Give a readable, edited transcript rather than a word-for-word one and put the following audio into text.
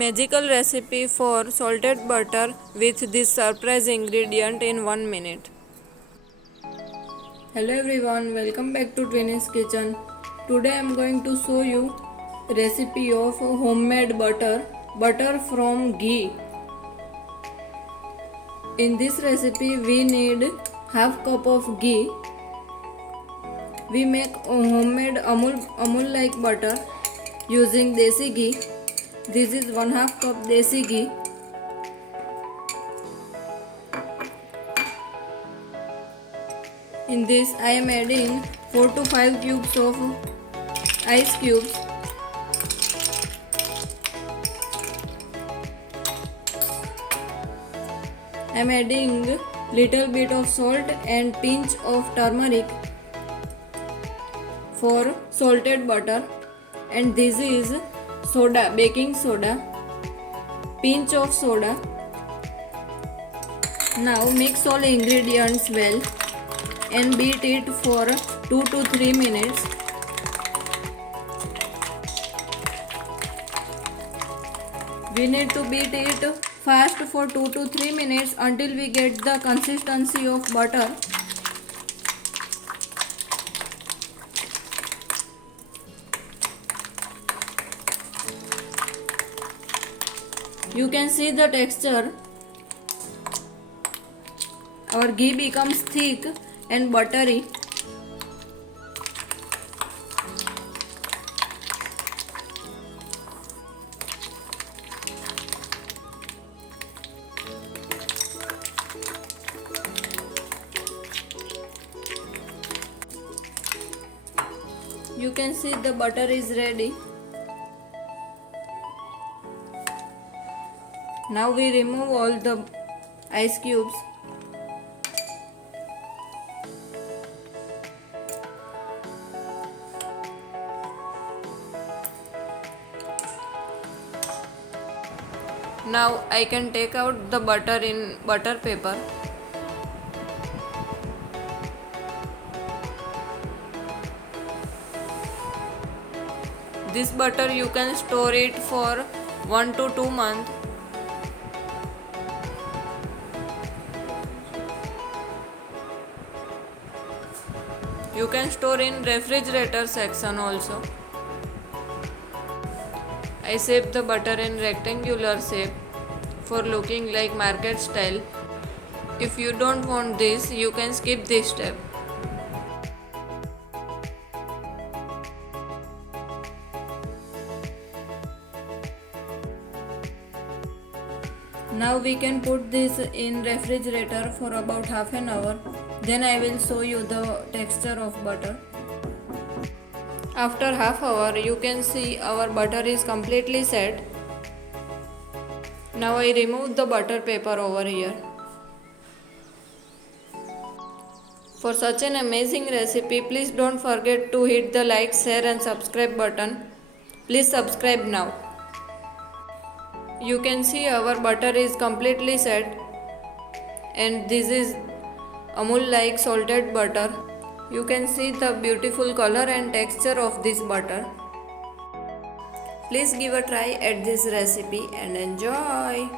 Magical recipe for salted butter with this surprise ingredient in 1 minute. Hello everyone, welcome back to Twinnie's Kitchen. Today I am going to show you recipe of homemade butter from ghee. In this recipe we need half cup of ghee. We make homemade Amul like butter using desi ghee. This is 1/2 cup desi ghee. In this I am adding 4 to 5 cubes of ice cubes. I am adding little bit of salt and pinch of turmeric for salted butter, and this is soda, baking soda, pinch of soda. Now mix all ingredients well and beat it for 2 to 3 minutes. We need to beat it fast for 2 to 3 minutes until we get the consistency of butter. You can see the texture. Our ghee becomes thick and buttery. You can see the butter is ready. Now we remove all the ice cubes. Now I can take out the butter in butter paper. This butter you can store it for 1 to 2 months. You can store in refrigerator section also. I shape the butter in rectangular shape for looking like market style. If you don't want this, you can skip this step. Now we can put this in refrigerator for about half an hour. Then I will show you the texture of butter. After half hour you can see our butter is completely set. Now I remove the butter paper over here. For such an amazing recipe, please don't forget to hit the like, share and subscribe button. Please subscribe now. You can see our butter is completely set, and this is Amul like salted butter. You can see the beautiful color and texture of this butter. Please give a try at this recipe and enjoy.